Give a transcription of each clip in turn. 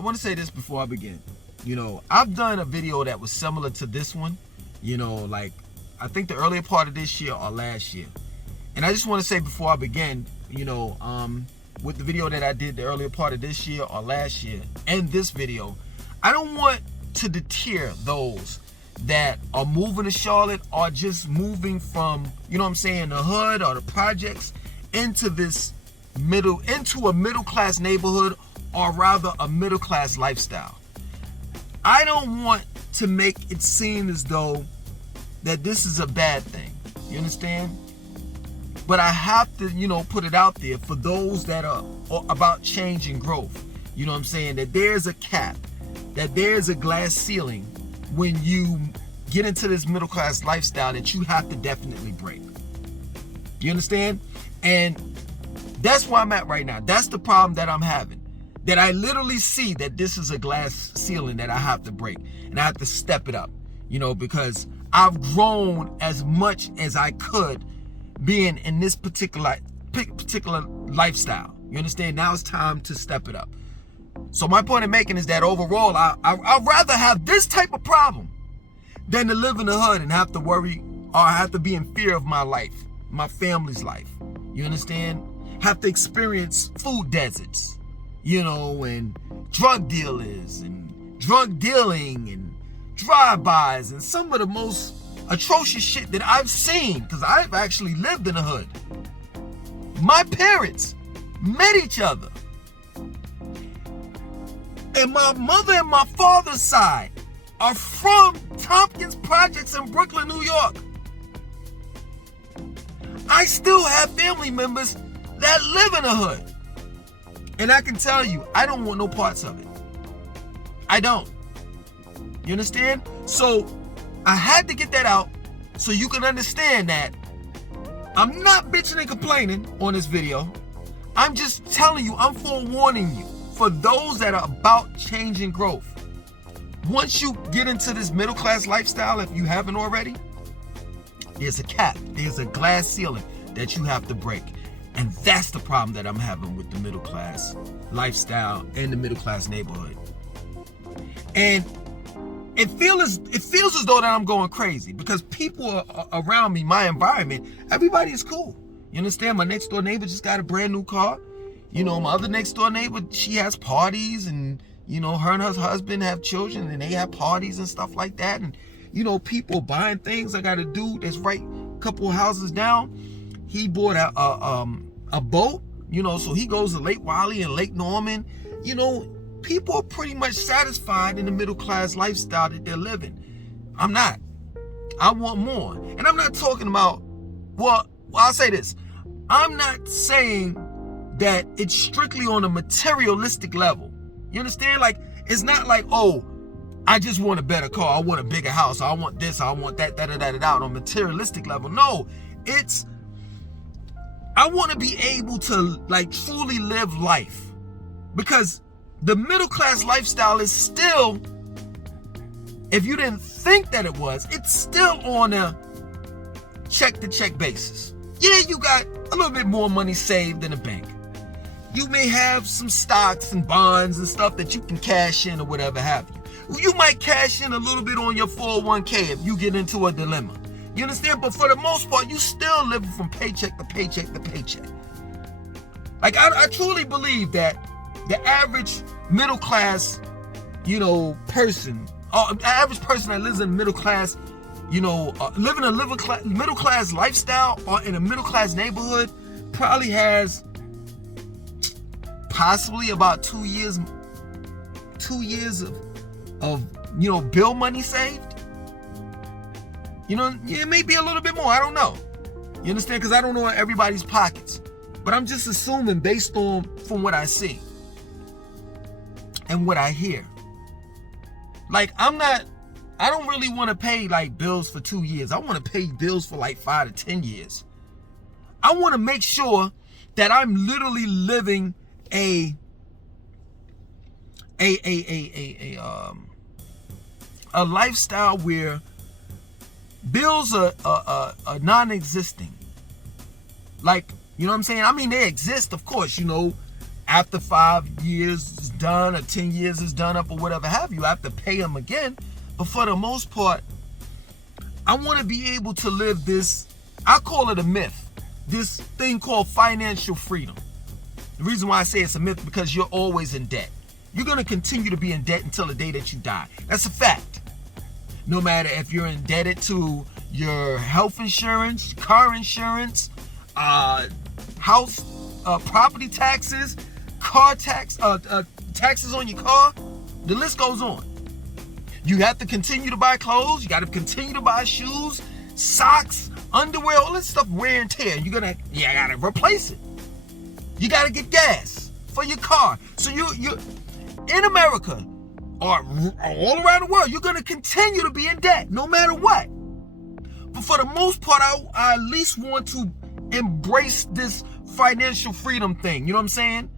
I want to say this before I begin. I've done a video that was similar to this one, like I think the earlier part of this year or last year. And I just want to say before I begin, with the video that I did the earlier part of this year or last year and this video, I don't want to deter those that are moving to Charlotte or just moving from, the hood or the projects into a middle class neighborhood, or rather a middle class lifestyle. I don't want to make it seem as though that this is a bad thing. You understand? But I have to, put it out there for those that are about change and growth. You know what I'm saying? That there's a cap, that there's a glass ceiling when you get into this middle class lifestyle that you have to definitely break. You understand? And that's where I'm at right now. That's the problem that I'm having. That I literally see that this is a glass ceiling that I have to break. And I have to step it up. Because I've grown as much as I could being in this particular lifestyle. You understand? Now it's time to step it up. So my point of making is that overall, I'd rather have this type of problem than to live in the hood and have to worry or have to be in fear of my life, my family's life. You understand? Have to experience food deserts, and drug dealers and drug dealing and drive-bys and some of the most atrocious shit that I've seen, because I've actually lived in the hood. My parents met each other. And my mother and my father's side are from Tompkins Projects in Brooklyn, New York. I still have family members that live in the hood. And I can tell you, I don't want no parts of it. I don't. You understand? So I had to get that out so you can understand that I'm not bitching and complaining on this video. I'm just telling you, I'm forewarning you for those that are about change and growth. Once you get into this middle class lifestyle, if you haven't already, there's a cap, there's a glass ceiling that you have to break. And that's the problem that I'm having with the middle class lifestyle and the middle class neighborhood. And it feels as though that I'm going crazy because people are around me, my environment, everybody is cool. You understand? My next door neighbor just got a brand new car. My other next door neighbor, she has parties, and her and her husband have children and they have parties and stuff like that. And people buying things. I got a dude that's right a couple houses down. He bought a boat, so he goes to Lake Wylie and Lake Norman. People are pretty much satisfied in the middle class lifestyle that they're living. I'm not. I want more. And I'm not talking about, well, I'll say this. I'm not saying that it's strictly on a materialistic level. You understand? Like, it's not like, oh, I just want a better car, I want a bigger house, I want this, I want that, on a materialistic level. No, it's, I want to be able to truly live life. Because the middle class lifestyle is still, if you didn't think that it was, it's still on a check to check basis. Yeah, you got a little bit more money saved in the bank. You may have some stocks and bonds and stuff that you can cash in or whatever have you. You might cash in a little bit on your 401k if you get into a dilemma. You understand? But for the most part, you still living from paycheck to paycheck to paycheck. I truly believe that the average middle class, person, or the average person that lives in middle class, living a middle class lifestyle or in a middle class neighborhood probably has possibly about 2 years of bill money saved. It may be a little bit more. I don't know. You understand? Because I don't know everybody's pockets. But I'm just assuming based on from what I see and what I hear. I don't really want to pay bills for 2 years. I want to pay bills for 5 to 10 years. I want to make sure that I'm literally living a lifestyle where bills are non-existing. You know what I'm saying? I mean, they exist, of course, After 5 years is done, or 10 years is done up, or whatever have you, I have to pay them again. But for the most part, I want to be able to live this, I call it a myth, this thing called financial freedom. The reason why I say it's a myth, because you're always in debt. You're going to continue to be in debt until the day that you die. That's a fact. No matter if you're indebted to your health insurance, car insurance, house, property taxes, car tax, taxes on your car, the list goes on. You have to continue to buy clothes. You got to continue to buy shoes, socks, underwear, all this stuff wear and tear. You gotta replace it. You gotta get gas for your car. So you in America or all around the world, you're gonna continue to be in debt no matter what. But for the most part, I at least want to embrace this financial freedom thing. You know what I'm saying?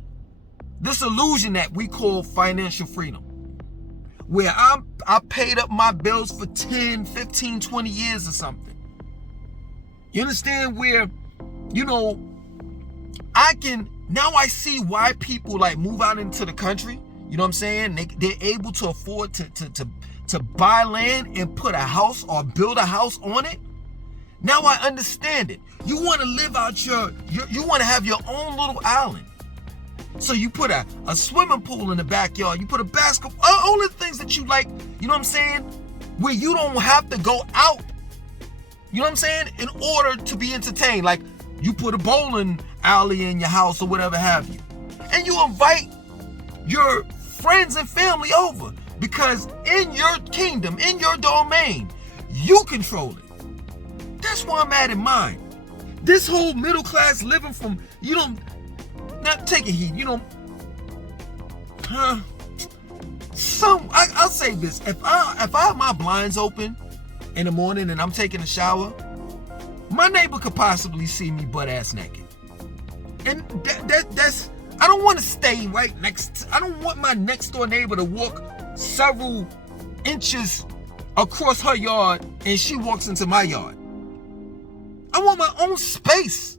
This illusion that we call financial freedom, where I paid up my bills for 10, 15, 20 years or something. You understand? Where, now I see why people like move out into the country. You know what I'm saying? They're able to afford to buy land and put a house or build a house on it. Now I understand it. You want to live out you want to have your own little island. So you put a swimming pool in the backyard. You put a basketball, all the things that you like, you know what I'm saying? Where you don't have to go out, you know what I'm saying, in order to be entertained. Like you put a bowling alley in your house or whatever have you. And you invite your friends and family over because in your kingdom, in your domain, you control it. That's why I'm at in mine. This whole middle class living from, not take it heat, I'll say this. If I have my blinds open in the morning and I'm taking a shower, my neighbor could possibly see me butt ass naked. And that's, I don't want to stay right I don't want my next door neighbor to walk several inches across her yard and she walks into my yard. I want my own space.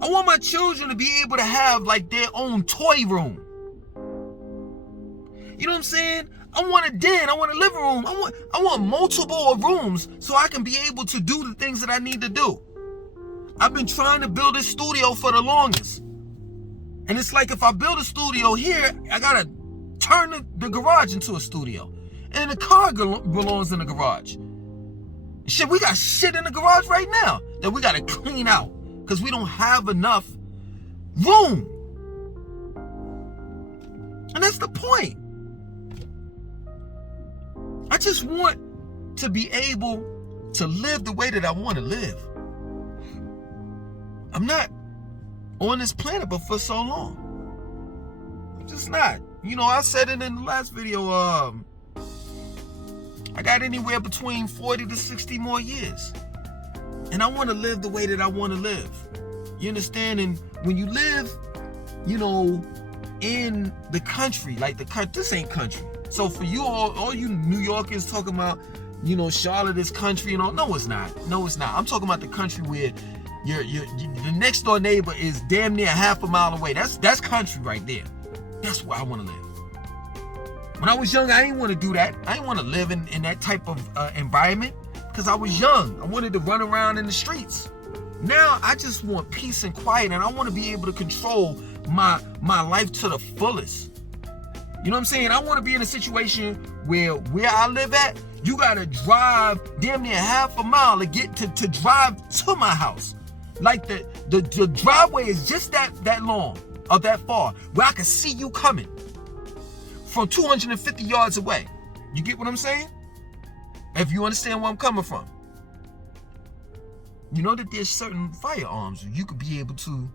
I want my children to be able to have like their own toy room. You know what I'm saying? I want a den. I want a living room. I want multiple rooms so I can be able to do the things that I need to do. I've been trying to build this studio for the longest. And it's like if I build a studio here, I gotta turn the garage into a studio. And the car belongs in the garage. Shit, we got shit in the garage right now that we gotta clean out because we don't have enough room. And that's the point. I just want to be able to live the way that I want to live. I'm not on this planet but for so long. I'm just not. I said it in the last video, I got anywhere between 40 to 60 more years. And I want to live the way that I want to live. You understand? And when you live, in the country, like this ain't country. So for you all you New Yorkers talking about, Charlotte is country and all. No, it's not. No, it's not. I'm talking about the country where the next door neighbor is damn near half a mile away. That's country right there. That's where I want to live. When I was young, I didn't want to do that. I didn't want to live in that type of environment because I was young. I wanted to run around in the streets. Now I just want peace and quiet, and I want to be able to control my life to the fullest. You know what I'm saying? I want to be in a situation where I live at, you gotta drive damn near half a mile to get to drive to my house. Like the driveway is just that long or that far where I can see you coming from 250 yards away. You get what I'm saying? If you understand where I'm coming from. You know that there's certain firearms you could be able to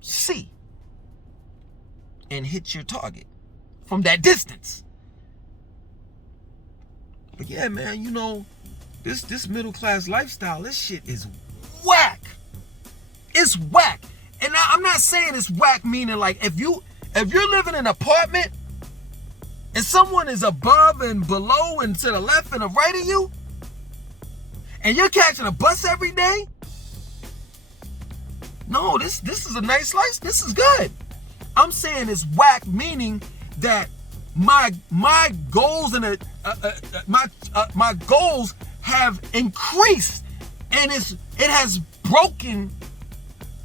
see and hit your target from that distance. But yeah, man, this middle class lifestyle, this shit is whack. It's whack. And I'm not saying it's whack meaning like if you're living in an apartment and someone is above and below and to the left and the right of you, and you're catching a bus every day, No, this is a nice life. This is good. I'm saying it's whack, meaning that my goals and my goals have increased, and it has broken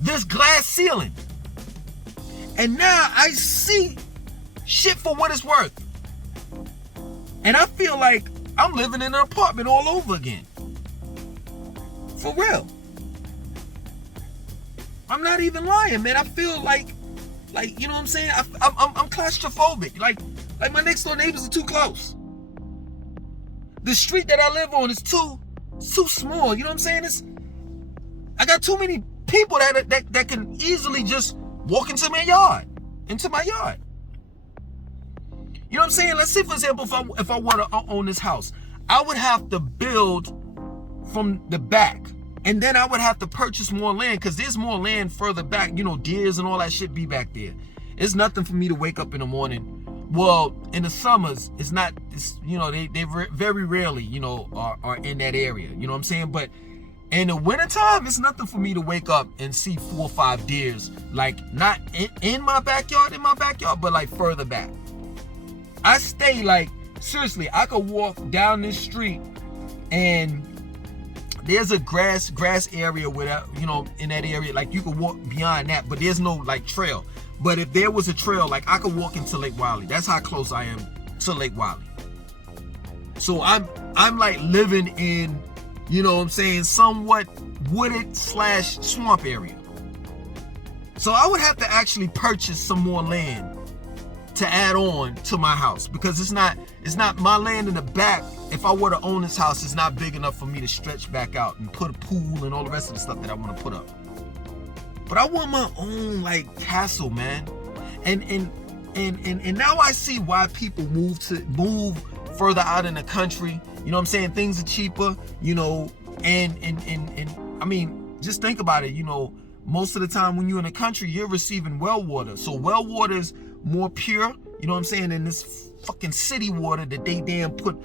this glass ceiling. And now I see shit for what it's worth. And I feel like I'm living in an apartment all over again. For real. I'm not even lying, man. I feel like you know what I'm saying? I'm claustrophobic. Like my next door neighbors are too close. The street that I live on is too small. You know what I'm saying? I got too many people that can easily just walk into my yard. You know what I'm saying? Let's say, for example, if I want to own this house, I would have to build from the back. And then I would have to purchase more land, because there's more land further back. You know, deers and all that shit be back there. It's nothing for me to wake up in the morning. Well, in the summers, it's not, you know, they very rarely, you know, are in that area. You know what I'm saying? But in the wintertime, it's nothing for me to wake up and see 4 or 5 deers. Like, not in my backyard, but like further back. I stay, like, seriously, I could walk down this street and there's a grass area where, you know, in that area, like you could walk beyond that, but there's no like trail. But if there was a trail, like I could walk into Lake Wylie. That's how close I am to Lake Wylie. So I'm like living in, you know what I'm saying, somewhat wooded / swamp area. So I would have to actually purchase some more land to add on to my house, because it's not my land in the back. If I were to own this house, it's not big enough for me to stretch back out and put a pool and all the rest of the stuff that I want to put up. But I want my own like castle, man. And now I see why people move further out in the country. You know what I'm saying? Things are cheaper, you know, and I mean, just think about it, you know, most of the time when you're in the country, you're receiving well water. So well water is more pure, you know what I'm saying, than this fucking city water that they damn put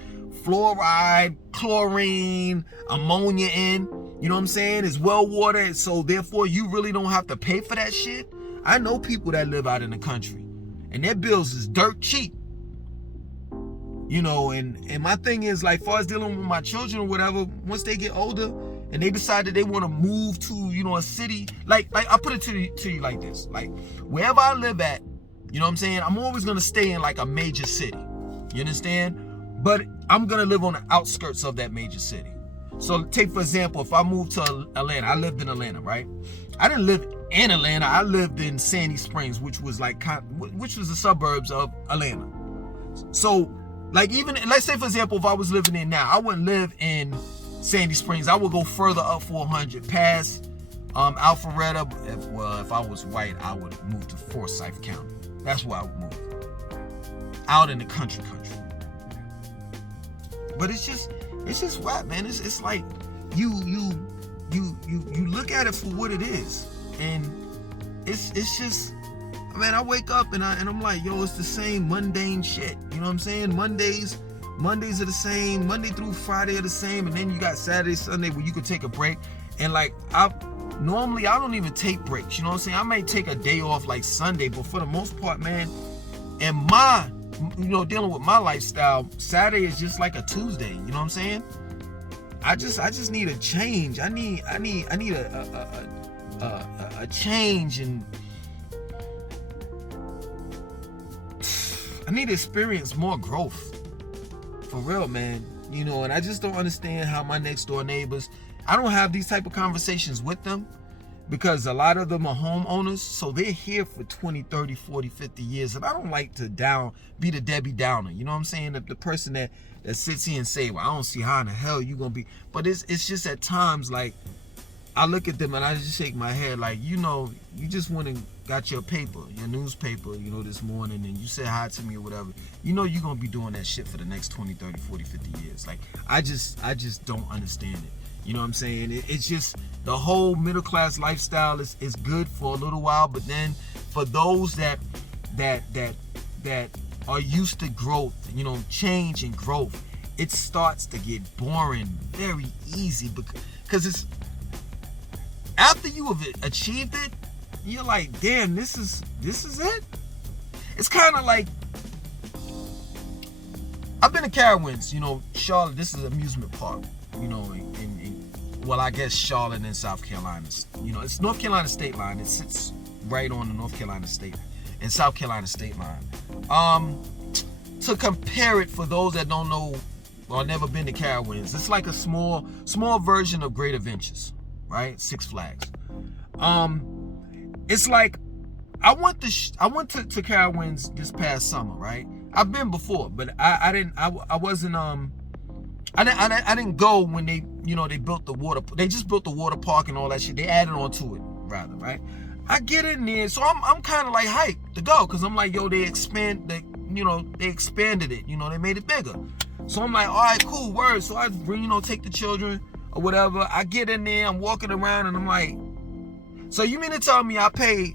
fluoride, chlorine, ammonia in. You know what I'm saying? It's well water, so therefore you really don't have to pay for that shit. I know people that live out in the country and their bills is dirt cheap. You know, and my thing is, like, far as dealing with my children or whatever, once they get older and they decide that they want to move to, you know, a city, like I put it to you like this, like wherever I live at, you know what I'm saying, I'm always going to stay in like a major city. You understand? But I'm going to live on the outskirts of that major city. So take, for example, if I moved to Atlanta, I lived in Atlanta, right? I didn't live in Atlanta. I lived in Sandy Springs, which was the suburbs of Atlanta. So, like, even, let's say, for example, if I was living there now, I wouldn't live in Sandy Springs. I would go further up 400, past Alpharetta. If I was white, I would move to Forsyth County. That's where I would move. Out in the country. But it's just whack, man. It's like you look at it for what it is, and it's just, man, I wake up and I'm like, yo, it's the same mundane shit. You know what I'm saying? Mondays are the same. Monday through Friday are the same, and then you got Saturday, Sunday where you could take a break. And like normally I don't even take breaks. You know what I'm saying? I might take a day off like Sunday, but for the most part, man, and my, you know, dealing with my lifestyle, Saturday is just like a Tuesday. You know what I'm saying? I just need a change. I need a change, and I need to experience more growth. For real, man. You know, and I just don't understand how my next door neighbors, I don't have these type of conversations with them, because a lot of them are homeowners, so they're here for 20, 30, 40, 50 years. And I don't like to be the Debbie Downer. You know what I'm saying? The person that sits here and say, well, I don't see how in the hell you gonna be. But it's just at times, like, I look at them and I just shake my head, like, you know, you just went and got your newspaper, you know, this morning, and you said hi to me or whatever. You know you're gonna be doing that shit for the next 20, 30, 40, 50 years. Like, I just don't understand it. You know what I'm saying? It's just, the whole middle class lifestyle is good for a little while, but then for those that are used to growth, you know, change and growth, it starts to get boring very easy, because it's, after you have achieved it, you're like, damn, this is it. It's kind of like, I've been to Carowinds, Charlotte. This is an amusement park, well, I guess Charlotte and South Carolina. It's North Carolina state line. It sits right on the North Carolina state and South Carolina state line. To compare it, for those that don't know or never been to Carowinds, it's like a small version of Great Adventures, right? Six Flags. It's like, I went to Carowinds this past summer, right? I've been before, but I didn't go when they they built the water. They just built the water park and all that shit. They added on to it, rather, right? I get in there, so I'm kind of like hyped to go, because I'm like, yo, they expanded it. They made it bigger. So I'm like, all right, cool, word. So I take the children or whatever. I get in there, I'm walking around, and I'm like, so you mean to tell me I paid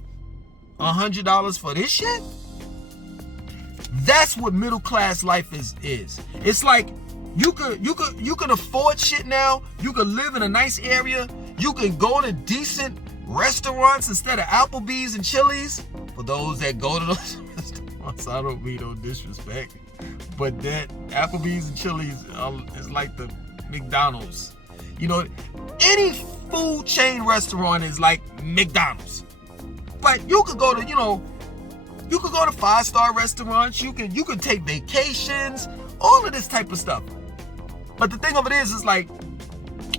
$100 for this shit? That's what middle class life is. It's like you can afford shit now. You can live in a nice area. You can go to decent restaurants instead of Applebee's and Chili's. For those that go to those restaurants, I don't mean no disrespect, but that Applebee's and Chili's is like the McDonald's. Any food chain restaurant is like McDonald's. But you could go to, you could go to 5-star restaurants. You can take vacations, all of this type of stuff. But the thing of it is like,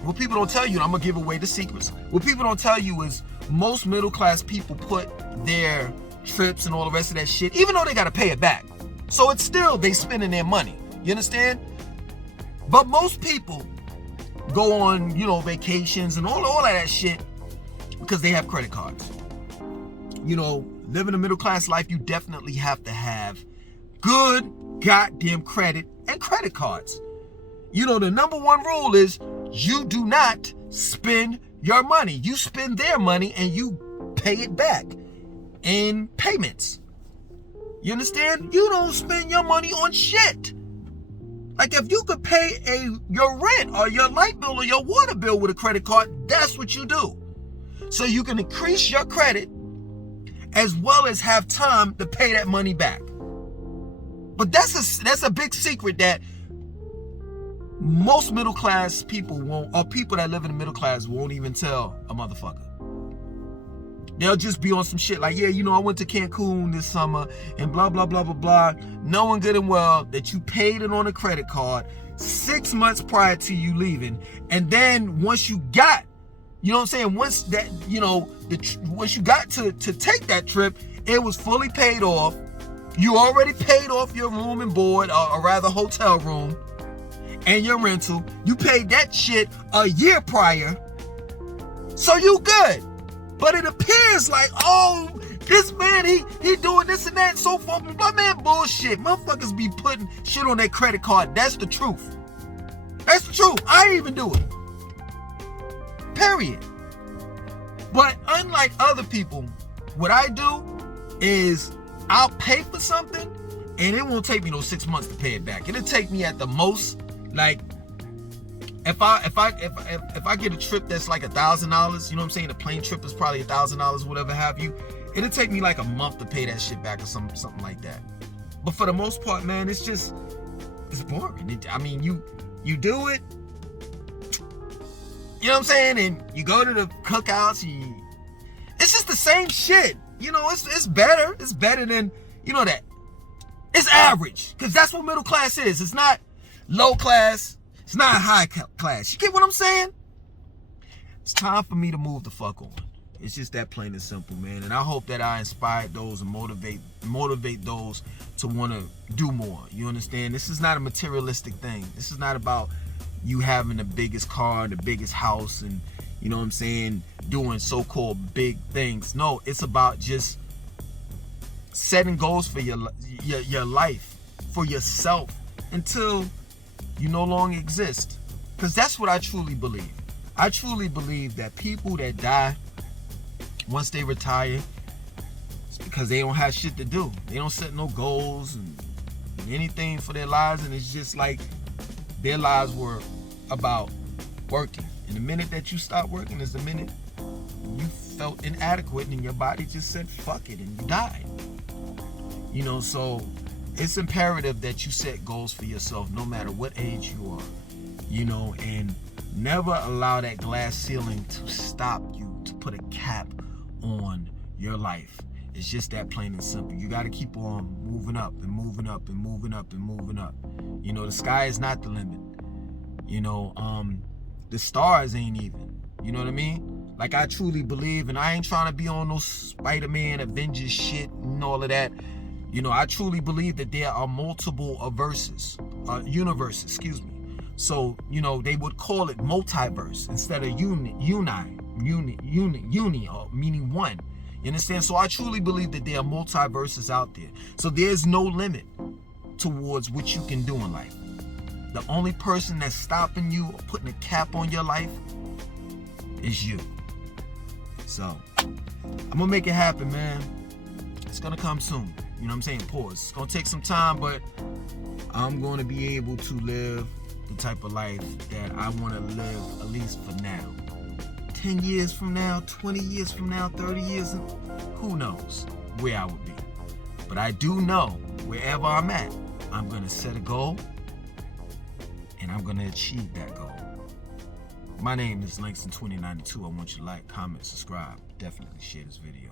what people don't tell you, and I'm gonna give away the secrets. What people don't tell you is most middle class people put their trips and all the rest of that shit, even though they gotta pay it back. So it's still, they spending their money. You understand? But most people go on, vacations and all of that shit because they have credit cards. Living a middle class life, you definitely have to have good goddamn credit and credit cards. The number one rule is you do not spend your money. You spend their money and you pay it back in payments. You understand? You don't spend your money on shit. Like, if you could pay your rent or your light bill or your water bill with a credit card, that's what you do. So you can increase your credit as well as have time to pay that money back. But that's a big secret that most middle class people won't, or people that live in the middle class won't even tell a motherfucker. They'll just be on some shit like, yeah, I went to Cancun this summer and blah, blah, blah, blah, blah. Knowing good and well that you paid it on a credit card 6 months prior to you leaving. And then once you got, once that, once you got to take that trip, it was fully paid off. You already paid off your room and board, or rather hotel room, and your rental. You paid that shit a year prior. So you good. But it appears like, oh, this man, he doing this and that and so forth. Blah, man, bullshit. Motherfuckers be putting shit on their credit card. That's the truth. That's the truth. I even do it. Period. But unlike other people, what I do is I'll pay for something and it won't take me no 6 months to pay it back. It'll take me at the most, like, if I get a trip that's like $1,000, the plane trip is probably $1,000, whatever have you, it'll take me like a month to pay that shit back or something like that. But for the most part, man, it's boring. You do it, and you go to the cookouts, it's just the same shit. It's better. It's better than, that. It's average, because that's what middle class is. It's not low class. It's not high class. You get what I'm saying? It's time for me to move the fuck on. It's just that plain and simple, man. And I hope that I inspired those and motivate those to want to do more. You understand? This is not a materialistic thing. This is not about you having the biggest car, the biggest house, and doing so-called big things. No, it's about just setting goals for your life, for yourself, until you no longer exist. Because that's what I truly believe. I truly believe that people that die, once they retire, it's because they don't have shit to do. They don't set no goals and anything for their lives, and it's just like their lives were about working. And the minute that you stop working is the minute felt inadequate, and your body just said fuck it, and you died. You know, so it's imperative that you set goals for yourself no matter what age you are, you know, and never allow that glass ceiling to stop you, to put a cap on your life. It's just that plain and simple. You got to keep on moving up and moving up and moving up and moving up. You know, the sky is not the limit. You know, the stars ain't even. You know what I mean? Like, I truly believe, and I ain't trying to be on no Spider-Man, Avengers shit and all of that. You know, I truly believe that there are multiple universes, excuse me. So, you know, they would call it multiverse instead of uni, or meaning one. You understand? So I truly believe that there are multiverses out there. So there's no limit towards what you can do in life. The only person that's stopping you or putting a cap on your life is you. So I'm gonna make it happen, man. It's gonna come soon. You know what I'm saying? Pause. It's gonna take some time, but I'm gonna be able to live the type of life that I wanna live, at least for now. 10 years from now, 20 years from now, 30 years, who knows where I would be. But I do know wherever I'm at, I'm gonna set a goal and I'm gonna achieve that goal. My name is Langston2092. I want you to like, comment, subscribe. Definitely share this video.